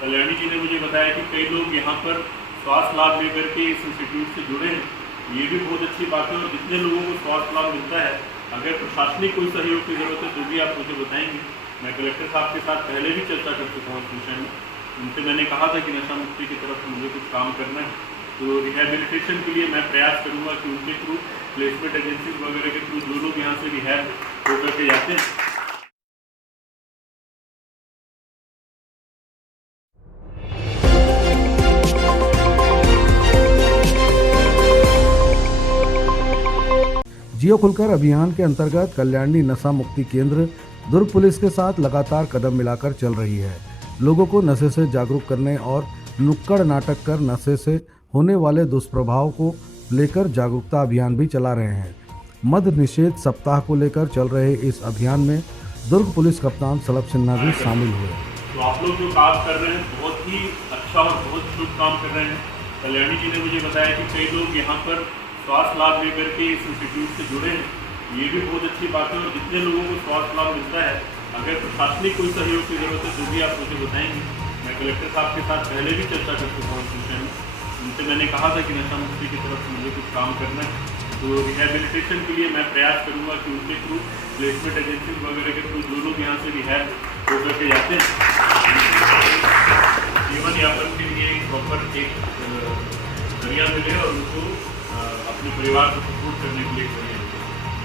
कल्याणी जी ने मुझे बताया कि कई लोग यहाँ पर स्वास्थ्य लाभ लेकर के इस इंस्टीट्यूट से जुड़े हैं। ये भी बहुत अच्छी बात है। और जितने लोगों को स्वास्थ्य लाभ मिलता है, अगर प्रशासनिक कोई सहयोग की ज़रूरत है तो भी आप मुझे बताएंगे। मैं कलेक्टर साहब के साथ पहले भी चर्चा कर चुका हूँ इस विषय में। उनसे मैंने कहा था कि नशा मुक्ति की तरफ मुझे कुछ काम करना है, तो रिहैबिलिटेशन के लिए मैं प्रयास करूँगा कि उनके थ्रू, प्लेसमेंट एजेंसी वगैरह के थ्रू जो लोग यहाँ से रिहैब होकर के जाते हैं। जियो खुलकर अभियान के अंतर्गत कल्याणी नशा मुक्ति केंद्र दुर्ग पुलिस के साथ लगातार कदम मिलाकर चल रही है। लोगों को नशे से जागरूक करने और नुक्कड़ नाटक कर नशे से होने वाले दुष्प्रभाव को लेकर जागरूकता अभियान भी चला रहे हैं। मद्य निषेध सप्ताह को लेकर चल रहे इस अभियान में दुर्ग पुलिस कप्तान सलभ सिन्हा भी शामिल हुए। तो आप लोग जो काम कर रहे हैं बहुत ही अच्छा और बहुत शुभ काम कर रहे हैं। कल्याणी जी ने मुझे बताया कि कई लोग यहाँ पर स्वास्थ्य लाभ लेकर के इस इंस्टीट्यूट से जुड़े हैं। ये भी बहुत अच्छी बात है। और जितने लोगों को स्वास्थ्य लाभ मिलता है, अगर प्रशासनिक कोई सहयोग की ज़रूरत है तो भी आप मुझे बताएंगे। मैं कलेक्टर साहब के साथ पहले भी चर्चा कर चुका हूँ इस विषय में। उनसे मैंने कहा था कि नशा मुक्ति की तरफ मुझे कुछ काम करना है, तो रिहैबिलिटेशन के लिए मैं प्रयास करूँगा कि उनके थ्रू, प्लेसमेंट एजेंसी वगैरह के थ्रू जो लोग यहाँ से रिहैब होकर के जाते हैं, जीवन यापन के लिए एक प्रॉपर एक जरिया मिले और उनको अपने परिवार को सपोर्ट करने के लिए करिए।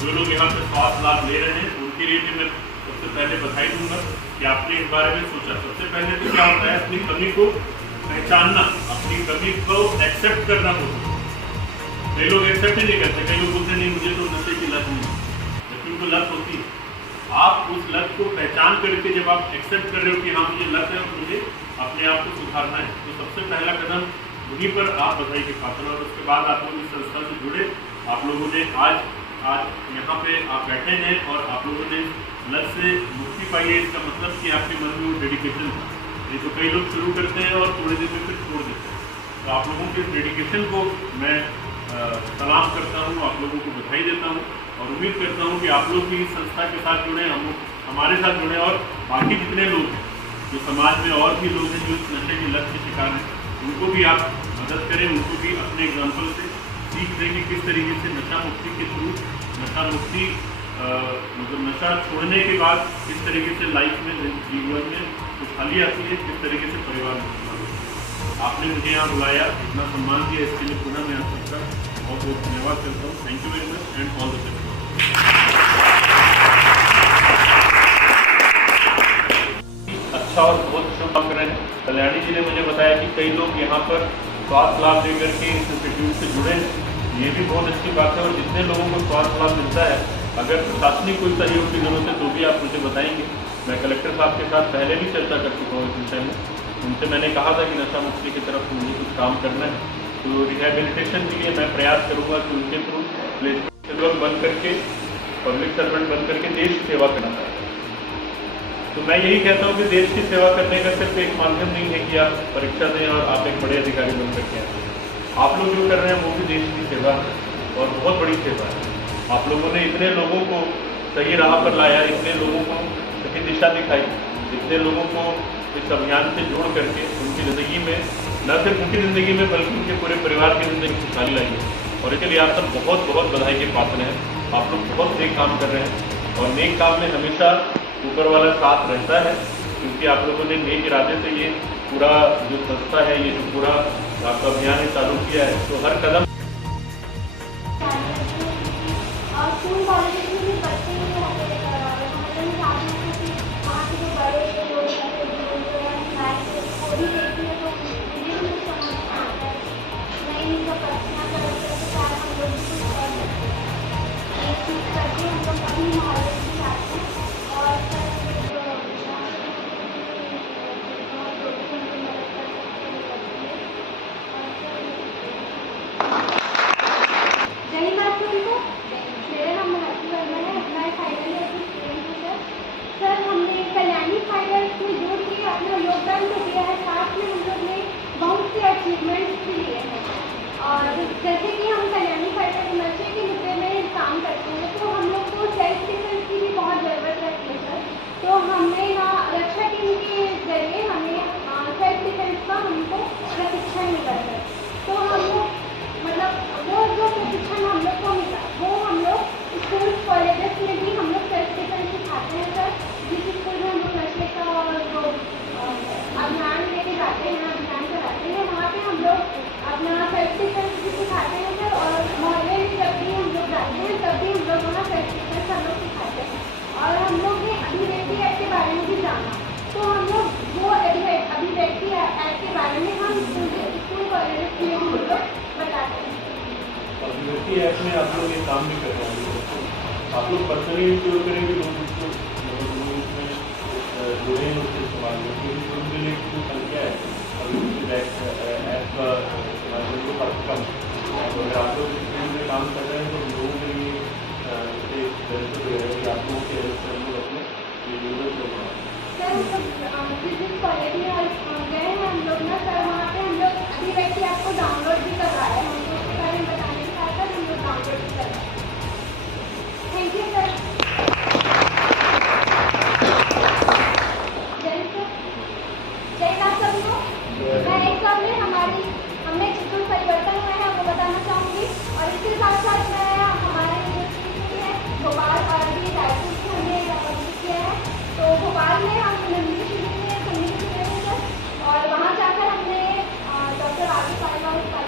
जो लोग यहाँ पे स्वास्थ्य लाभ ले रहे हैं उनके लिए भी मैं सबसे पहले बधाई दूंगा कि आपने इस बारे में सोचा। सबसे पहले तो क्या होता है, अपनी कमी को पहचानना, अपनी कमी को एक्सेप्ट करना होता है। कई लोग एक्सेप्ट ही नहीं करते। कई लोग बोलते नहीं मुझे तो नशे की लत नहीं, लेकिन उनको लत होती है। आप उस लत को पहचान करके जब आप एक्सेप्ट कर रहे हो कि हाँ मुझे लत है और मुझे अपने आप को सुधारना है, तो सबसे पहला कदम उन्हीं पर आप बधाई के पात्र। और उसके बाद आप लोग इस संस्था से जुड़े, आप लोगों ने आज यहाँ पे आप बैठे हैं और आप लोगों ने लत से मुक्ति पाई है। इसका मतलब कि आपके मन में वो डेडिकेशन था। ये तो कई लोग शुरू करते हैं और थोड़े दिन में फिर छोड़ देते हैं। तो आप लोगों के डेडिकेशन को मैं सलाम करता हूँ, आप लोगों को बधाई देता हूँ और उम्मीद करता हूँ कि आप लोग भी इस संस्था के साथ जुड़े, हम हमारे साथ जुड़े और बाकी जितने लोग हैं जो समाज में और भी लोग हैं जो इस नशे की लत के शिकार हैं, उनको भी आप मदद करें। उनको भी अपने एग्जाम्पल से सीख दें कि किस तरीके से नशा मुक्ति के थ्रू, नशा मुक्ति मतलब नशा छोड़ने के बाद किस तरीके से लाइफ में, जीवन में खुशहाली आती है, किस तरीके से परिवार में खुशहाली। आपने मुझे यहाँ बुलाया, इतना सम्मान दिया, इसके लिए पुनः मैं आप सबका बहुत बहुत धन्यवाद करता हूँ। Thank you very much and all the best. अच्छा और बहुत शुभ काम कर रहे हैं। कल्याणी जी ने मुझे बताया कि कई लोग यहाँ पर स्वास्थ्य लाभ लेकर के इस इंस्टीट्यूट से जुड़े हैं। ये भी बहुत अच्छी बात है। और जितने लोगों को स्वास्थ्य लाभ मिलता है, अगर प्रशासनिक कोई सहयोग की जरूरत है तो भी आप मुझे बताएंगे। मैं कलेक्टर साहब के साथ पहले भी चर्चा कर चुका हूँ इस विषय में। उनसे मैंने कहा था कि नशा मुक्ति की तरफ मुझे कुछ काम करना है, तो रिहैबिलिटेशन के लिए मैं प्रयास करूँगा कि उनके थ्रू प्लेसमेंट बन करके, पब्लिक सर्वेंट बन करके देश की सेवा करना चाहता है। तो मैं यही कहता हूँ कि देश की सेवा करने का सिर्फ एक माध्यम नहीं है कि आप परीक्षा दें और आप एक बड़े अधिकारी बन करके आए। आप लोग जो कर रहे हैं वो भी देश की सेवा है और बहुत बड़ी सेवा है। आप लोगों ने इतने लोगों को सही राह पर लाया, इतने लोगों को सही दिशा दिखाई, इतने लोगों को इस अभियान से जोड़ करके उनकी ज़िंदगी में, न सिर्फ उनकी ज़िंदगी में बल्कि उनके पूरे परिवार की ज़िंदगी में खुशहाली लाई है। और इसके लिए आप सब बहुत बहुत बधाई के पात्र हैं। आप लोग बहुत नेक काम कर रहे हैं और नेक काम में हमेशा ऊपर वाला साथ रहता है, क्योंकि आप लोगों ने नेक इरादे से ये पूरा जो संस्था है, ये जो पूरा आपका अभियान चालू किया है, तो हर कदम अचीवमेंट्स भी लिए हैं। और जैसे कि हम कल्याणी फाइटर नशे के मुद्दे में काम करते हैं, तो हम लोग को सेल्फ डिफेंस की भी बहुत ज़रूरत रहती है सर। तो हमने रक्षा टीम के जरिए हमें सेल्फ की ऐप में आप लोग ये काम नहीं कर रहे हैं, आप लोग पर्सनली इंश्योर करेंगे लोग उसको मतलब लोग इसमें जुड़े हैं उससे इस्तेमाल करते हैं, क्योंकि उनके लिए जो संख्या है अभी उसके ऐप का इस्तेमाल उनको काफ़ी कम है। तो अगर आप लोग इस फील्ड में काम कर रहे हैं तो लोगों के लिए बेनिफिट रहेगा कि आप लोगों के हेल्प से हम लोग अपने ये यूजर को बनाएं। सर हम लोग जिस दिन कॉलेज में गए हैं हम लोग ना सर वहाँ पे हम लोग अभी वैसे आपको डाउनलोड भी कर रहा है, हम लोग उसके बारे में बताने के साथ साथ हम लोग डाउनलोड भी कर रहे हैं। Thank you sir. जय सर, जय राम सभी को। मैं एक सब में हमने जितना परिवर्तन हुआ है वो बताना चाहूँगी और इसके साथ साथ मैं हमारे यूनिवर्सिटी है भोपाल और अभी रायपुर से हमने पब्लिश किया है। तो भोपाल में हम नंदी शिविर में संगीत शिविर में थे और वहाँ जाकर हमने डॉक्टर आगे पालीवाल सर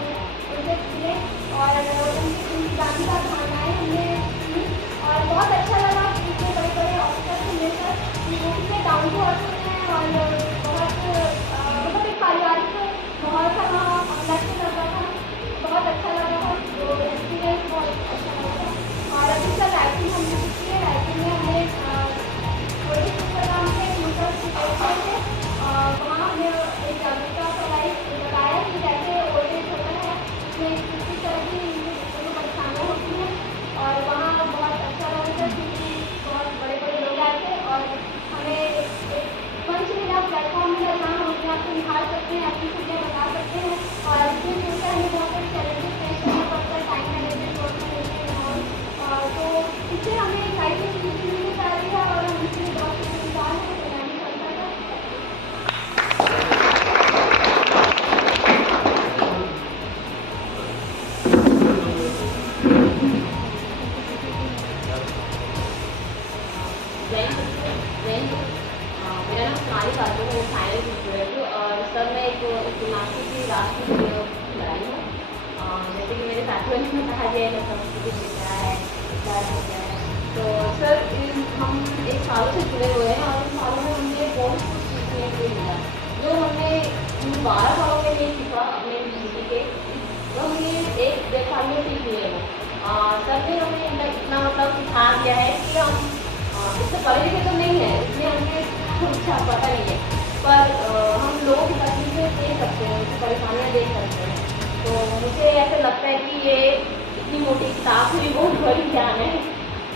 ने उनसे सुने और उनकी गांधीवाद भावनाएँ हमने सुनी और बहुत अच्छा लगा इतने बड़े बड़े ऑफिसर से मिलकर कि वो कितने डाउन टू अर्थ हैं और बहुत एक पारिवारिक माहौल था वहाँ लगने लगा था, बहुत अच्छा लगा था, तो एक्सपीरियंस बहुत अच्छा लगा था। और अभी सर राइटिंग हमने सीखी है, राइटिंग में हमने प्रोजेक्ट प्रोग्राम से थे वहाँ हमने एक जागरूकता फैलाई, बताया कि जैसे ओल्ड एज होता है उसमें किसी तरह की परेशानियाँ होती हैं और वहाँ बहुत अच्छा लगा था क्योंकि बहुत बड़े बड़े लोग आए थे और हमें एक मंच मिला, प्लेटफॉर्म मिला जहाँ हम अपने आप को निखार सकते हैं, अपनी चीज़ें बता सकते हैं और इसमें मिलकर हमें बहुत सारे चैलेंजेस फेस करना पड़ता है, टाइम मैनेजमेंट और तो इससे हमें एक लाइफ में चीज़ मिलनी जा रही है और हम इसके लिए बहुत शुक्रगुजार हैं कल्याणी संस्था का। मेरा नाम सोनाली खातून है, फाइनल स्टूडेंट हूँ और सर मैं एक जिम्नास्टिक की राष्ट्रीय खिलाड़ी हूँ। जैसे कि मेरे साथियों ने कहा गया है संस्कृति सीख रहा है, इतिहास सीख रहा है, तो सर हम एक सालों से जुड़े हुए हैं और इन सालों में हमने बहुत कुछ सीखने को मिला जो हमने इन 12 सालों में नहीं सीखा अपने जिंदगी के, तो हमने एक 1.5 साल में सीख लिए हैं। सर ने हमें इतना मतलब सिखा दिया है कि हम इससे पढ़े लिखे तो नहीं है, इसलिए हमें अच्छा पता नहीं है, पर हम लोगों की तकलीफें देख सकते हैं, उनकी परेशानियाँ देख सकते हैं। तो मुझे ऐसा लगता है कि ये इतनी मोटी किताब भी बहुत बड़ी ज्ञान है,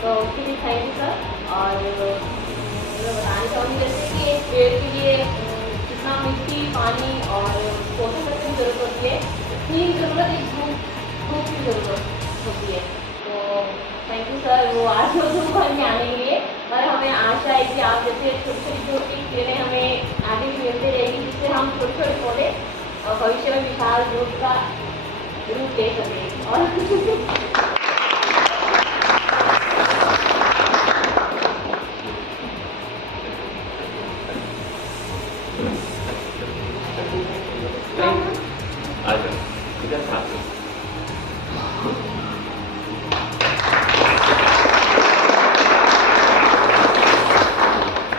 तो उसके लिए थैंक यू सर। और मैं बताना चाहूँगी जैसे कि एक पेड़ के लिए जितना मिट्टी, पानी और पोषण तत्व की जरूरत होती है उतनी ज़रूरत एक धूप की ज़रूरत होती है। तो थैंक यू सर वो आज धूप भर में आने के लिए, और हमें आशा है कि आप जैसे छोटी छोटी किरणें हमें आगे भी मिलते रहेगी जिससे हम छोटे छोटे पौधे और भविष्य में विशाल रूप का रूप ले सकें। और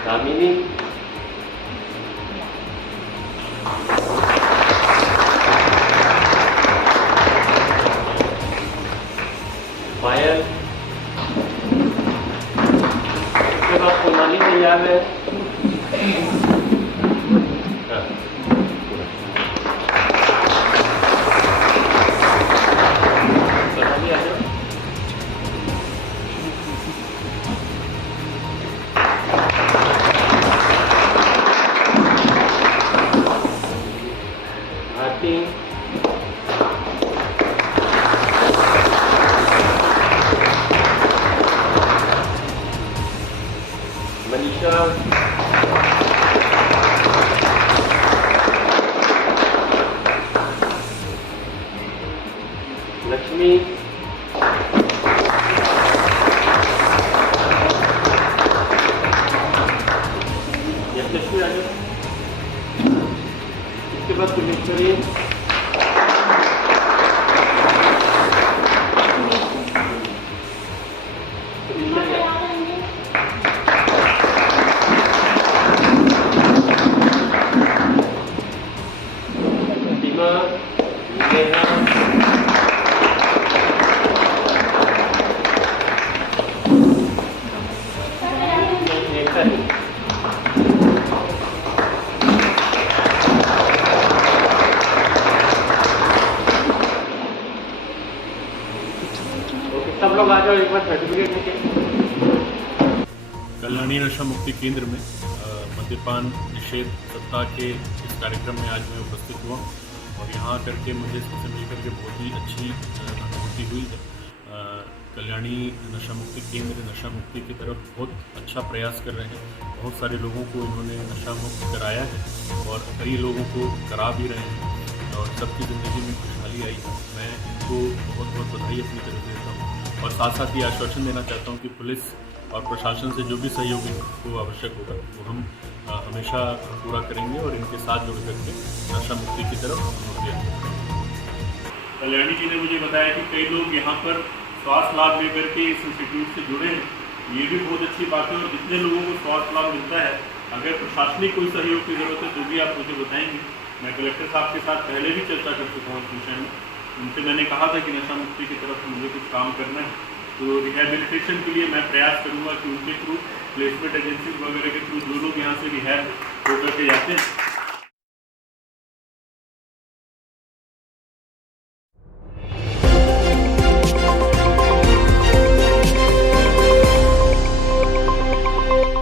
Kamini Fire उसके बाद सोनाली तैयार है। सोनाली आ जाओ। भारती मनीषा लक्ष्मी यशस्वी आ जाओ। इसके बाद पुलिसरी सीमा नेहा का एक बार सर्टिफिकेट लेके कल्याणी नशा मुक्ति केंद्र में मद्यपान निषेध सप्ताह के इस कार्यक्रम में आज मैं उपस्थित हुआ और यहाँ करके मुझे सबसे मिलकर के बहुत ही अच्छी अनुभूति हुई है। कल्याणी नशा मुक्ति केंद्र नशा मुक्ति की तरफ बहुत अच्छा प्रयास कर रहे हैं। बहुत सारे लोगों को इन्होंने नशा मुक्त कराया है और कई लोगों को करा भी रहे हैं और सबकी ज़िंदगी में खुशहाली आई है। मैं इनको बहुत बहुत बधाई अपनी तरफ से देता हूँ और साथ साथ ये आश्वासन देना चाहता हूँ कि पुलिस और प्रशासन से जो भी सहयोग इनको आवश्यक होगा वो हम हमेशा पूरा करेंगे और इनके साथ जुड़ करके नशा मुक्ति की तरफ हम अभियान। कल्याणी जी ने मुझे बताया कि कई लोग यहाँ पर स्वास्थ्य लाभ लेकर के इस इंस्टीट्यूट से जुड़े हैं। ये भी बहुत अच्छी बात है और जितने लोगों को स्वास्थ्य लाभ मिलता है, अगर प्रशासनिक कोई सहयोग की जरूरत है तो भी आप मुझे बताएंगे। मैं कलेक्टर साहब के साथ पहले भी चर्चा कर चुका हूँ इस विषय में। उनसे मैंने कहा था कि नशा मुक्ति की तरफ मुझे कुछ काम करना है, तो रिहैबिलिटेशन के लिए मैं प्रयास करूँगा कि उनके थ्रू प्लेसमेंट एजेंसी वगैरह के थ्रू जो लोग यहाँ से रिहैब होकर के जाते हैं